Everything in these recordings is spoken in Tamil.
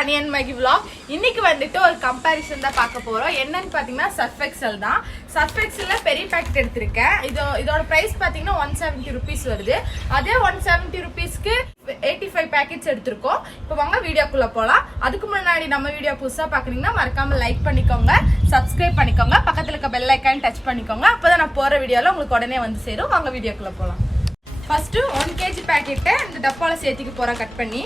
Paniyan Mahi Vlog. இன்னைக்கு வந்துட்டு ஒரு கம்பேரிசன் தான் பார்க்க போறோம். என்னன்னு பாத்தீங்கன்னா சர்ஃப் எக்ஸல் தான். சர்ஃப் எக்ஸல்ல பெரிய பாக்கெட் எடுத்திருக்கேன். இதோட பிரைஸ் பாத்தீங்கன்னா 170 rupees வருது. அதே 170 rupeesக்கு 85 பேக்கெட்ஸ் எடுத்திருக்கோம். இப்போ வாங்க வீடியோக்குள்ள போலாம். அதுக்கு முன்னாடி நம்ம வீடியோ புதுசா பாக்குறீங்கன்னா மறக்காம லைக் பண்ணிக்கோங்க, சப்ஸ்கிரைப் பண்ணிக்கோங்க, பக்கத்துல இருக்க பெல் ஐகான் டச் பண்ணிக்கோங்க. அப்பதான் நான் போற வீடியோல உங்களுக்கு உடனே வந்து சேரும். வாங்க வீடியோக்குள்ள போலாம். ஃபர்ஸ்ட் 1 kg பாக்கெட்டை இந்த டப்பால சேர்த்துக்க போறேன் கட் பண்ணி.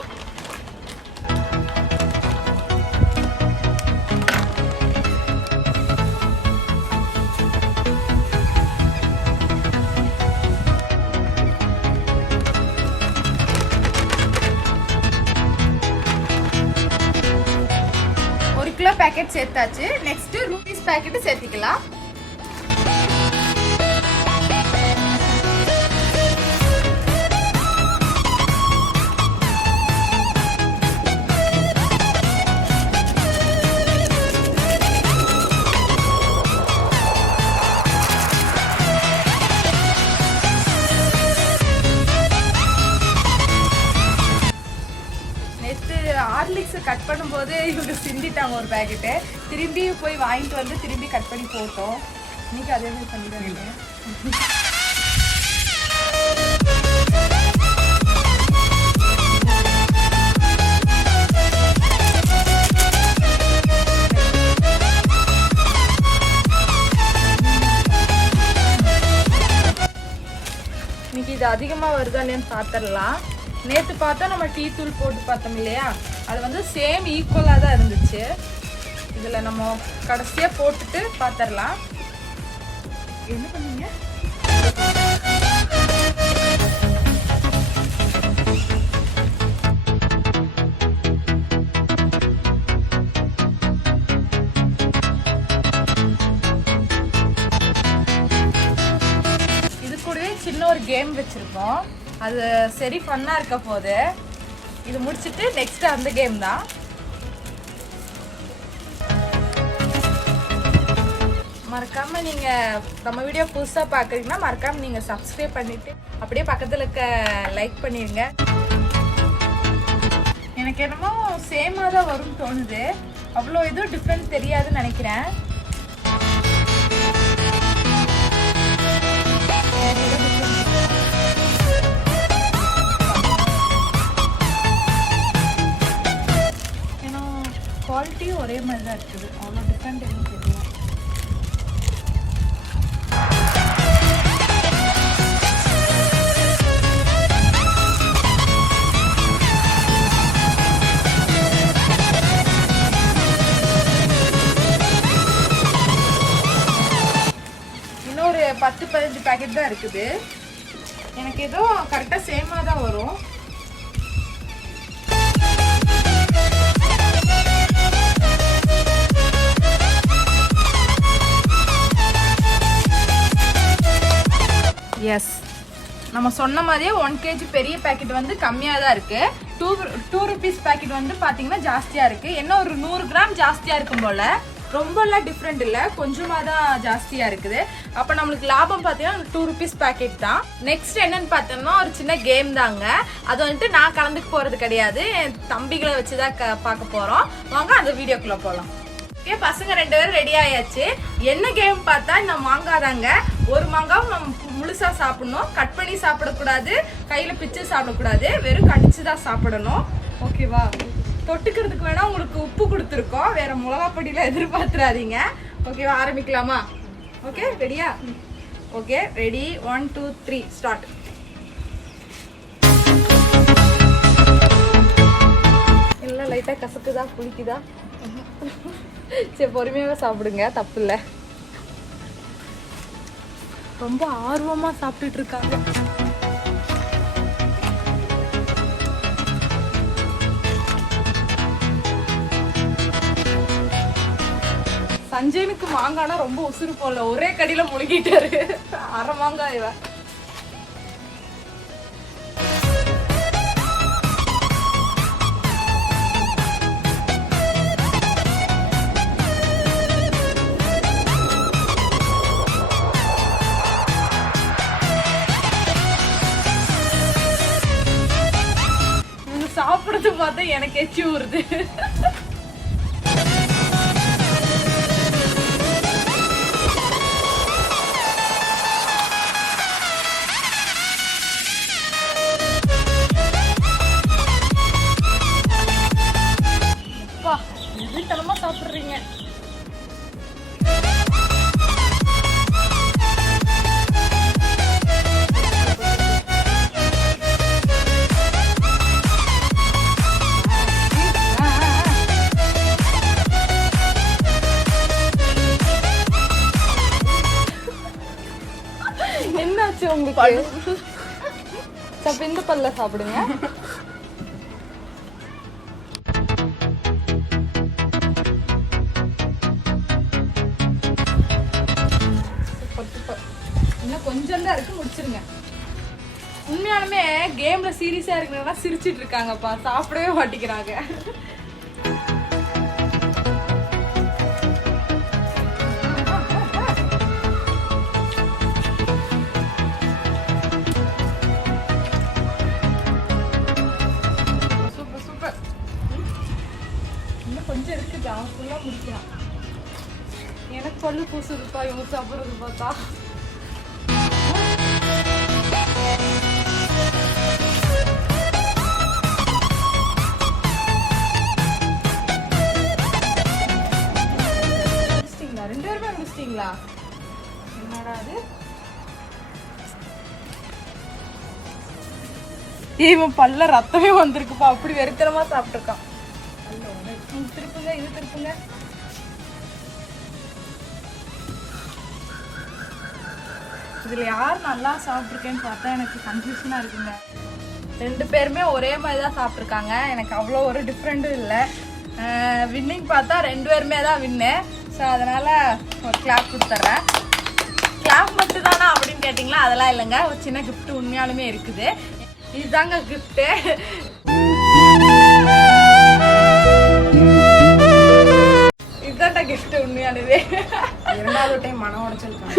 கிலோ பேக்கெட் சேர்த்தாச்சு. நெக்ஸ்ட் ரூபீஸ் பேக்கெட் சேர்த்திக்கலாம். ஹார்லிக்ஸ் கட் பண்ணும்போது இவங்க சிந்திட்டாங்க ஒரு பேக்கெட்டு. திரும்பி போய் வாங்கிட்டு வந்து திரும்பி கட் பண்ணி போட்டோம். இன்னைக்கு அதே மாதிரி பண்ணிடுவாங்க. இன்னைக்கு இது அதிகமா வருதா இல்லையான்னு பார்த்துடலாம். நேற்று பார்த்தா நம்ம டீ தூள் போட்டு பார்த்தோம் இல்லையா, அது வந்து சேம் ஈக்குவலாக தான் இருந்துச்சு. இதில் நம்ம கடைசியாக போட்டுட்டு பார்த்துடலாம். என்ன பண்ணீங்க? இது கூடவே சின்ன ஒரு கேம் வச்சுருக்கோம். அது சரி ஃபன்னா இருக்க போது. இது முடிச்சுட்டு நெக்ஸ்ட் அந்த கேம் தான். மறக்காம நீங்க நம்ம வீடியோ புதுசா பாக்குறீங்கன்னா மறக்காம நீங்க சப்ஸ்கிரைப் பண்ணிட்டு அப்படியே பக்கத்துல இருக்க லைக் பண்ணிருங்க. எனக்கு என்னமோ சேமா தான் வரும்னு தோணுது. அவ்வளோ எதுவும் டிஃப்ரெண்ட் தெரியாதுன்னு நினைக்கிறேன். குவாலிட்டியும் ஒரே மாதிரி தான் இருக்குது. அவ்வளோ டிஃப்ரெண்ட் எதுவும் தெரியல. இன்னொரு 10-15 பேக்கெட் தான் இருக்குது. எனக்கு ஏதோ கரெக்டாக சேமாக தான் வரும். எஸ், நம்ம சொன்ன மாதிரியே 1 kg பெரிய பேக்கெட் வந்து கம்மியாக தான் இருக்குது. 2 rupees பேக்கெட் வந்து பார்த்தீங்கன்னா ஜாஸ்தியாக இருக்குது. என்ன ஒரு 100 கிராம் ஜாஸ்தியாக இருக்கும் போல். ரொம்பலாம் டிஃப்ரெண்ட் இல்லை, கொஞ்சமாக தான் ஜாஸ்தியாக இருக்குது. அப்போ நம்மளுக்கு லாபம் பார்த்தீங்கன்னா 2 rupees பேக்கெட் தான். நெக்ஸ்ட் என்னன்னு பார்த்தோம்னா ஒரு சின்ன கேம் தாங்க. அது வந்துட்டு நான் கலந்துக்க போகிறது கிடையாது, என் தம்பிகளை வச்சு தான் பார்க்க போகிறோம். வாங்க அந்த வீடியோக்குள்ளே போகலாம். ஓகே, பசங்க 2 பேரும் ரெடி ஆயாச்சு. என்ன கேம் பார்த்தா இந்த மாங்காய் தாங்க. ஒரு மாங்காவும் நம்ம முழுசா சாப்பிடணும். கட் பண்ணி சாப்பிடக்கூடாது, கையில பிச்சு சாப்பிடக்கூடாது, வெறும் கடிச்சு தான் சாப்பிடணும். ஓகேவா? தொட்டுக்கிறதுக்கு வேணா உங்களுக்கு உப்பு கொடுத்துருக்கோம், வேற மிளகா பொடியில எதிர்பார்த்துறாதீங்க. ஓகேவா? ஆரம்பிக்கலாமா? ஓகே, ரெடியா? Okay, ready. 1 2 3 ஸ்டார்ட். இல்லை லைட்டாக கசக்குதா புளிக்குதா? சரி, பொறுமையாக சாப்பிடுங்க, தப்பு இல்லை. ரொம்ப ஆர்வமா சாப்பிட்டுட்டு இருக்காங்க. சஞ்சயனுக்கு மாங்கானா ரொம்ப உசுறு போல, ஒரே கடியில முழுகிட்டாரு. அரை மாங்காய் இவ. சாப்பிட பார்த்து பார்த்தா எனக்கு எச்சி ஊறுது. எதுத்தனமா சாப்பிடுறீங்க. என்னாச்சு உங்களுக்கு? இந்த பல்ல சாப்பிடுங்க. இன்னும் கொஞ்சம் தான் இருக்கு, முடிச்சிருங்க. உண்மையாலுமே கேம்ல சீரியஸா இருக்கிறவங்க சிரிச்சிட்டு இருக்காங்கப்பா, சாப்பிடவே மாட்டேங்கிறாங்க. Super super. இன்னும் கொஞ்சம் இருக்குது, அவன் ஃபுல்லா முடிக்கலாம். எனக்கு பல்லு பூசுதுப்பா இவங்க சாப்பிடுறது பார்த்தா. ரெண்டு பேருமே முடிச்சிட்டீங்களா? என்னடா அது? இவன் பல்ல ரத்தமே வந்திருக்குப்பா, அப்படி வெறித்தனமா சாப்பிட்டுருக்கான். திருப்புங்க, இது திருப்புங்க. இதுல யார் நல்லா சாப்பிட்ருக்கேன்னு பார்த்தா எனக்கு கன்ஃபியூஷனா இருக்குங்க. ரெண்டு பேருமே ஒரே மாதிரி தான் சாப்பிட்ருக்காங்க, எனக்கு அவ்வளோ ஒரு டிஃப்ரெண்ட்டும் இல்லை. வின்னிங் பார்த்தா ரெண்டு பேருமே தான் வின்னு. ஸோ அதனால ஒரு கிளாப் கொடுத்துட்றேன். கிளாப் மட்டும் தானா அப்படின்னு கேட்டிங்களா? அதெல்லாம் இல்லைங்க, ஒரு சின்ன கிஃப்ட் உண்மையாலுமே இருக்குது. இதுதாங்க கிஃப்ட்டு. இதுதான்டா கிஃப்ட் உண்மையாலுமே. இரண்டாவது டைம் மனம் உடைச்சிருக்காங்க.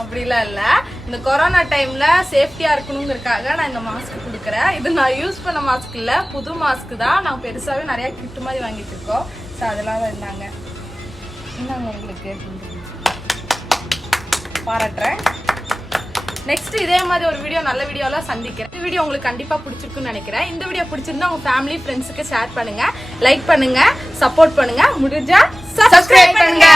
அப்படிலாம் இல்லை, இந்த கொரோனா டைம்ல சேஃப்டியா இருக்கணுங்கிறதுக்காக நான் இந்த மாஸ்க் கொடுக்குறேன். இது நான் யூஸ் பண்ண மாஸ்க் இல்லை, புது மாஸ்க் தான். நான் பெருசாவே நிறைய கிஃப்ட் மாதிரி வாங்கிட்டு இருக்கோம். ஸோ அதெல்லாம் தான் இருந்தாங்க. என்னங்க உங்களுக்கு பாராட்டுறேன். நெக்ஸ்ட் இதே மாதிரி ஒரு வீடியோ, நல்ல வீடியோலாம் சந்திக்கிறேன். இந்த வீடியோ உங்களுக்கு கண்டிப்பா பிடிச்சிருக்குன்னு நினைக்கிறேன். இந்த வீடியோ பிடிச்சிருந்தா உங்க ஃபேமிலி ஃப்ரெண்ட்ஸுக்கு ஷேர் பண்ணுங்க, லைக் பண்ணுங்க, சப்போர்ட் பண்ணுங்க, முடிஞ்சா சப்ஸ்கிரைப் பண்ணுங்க.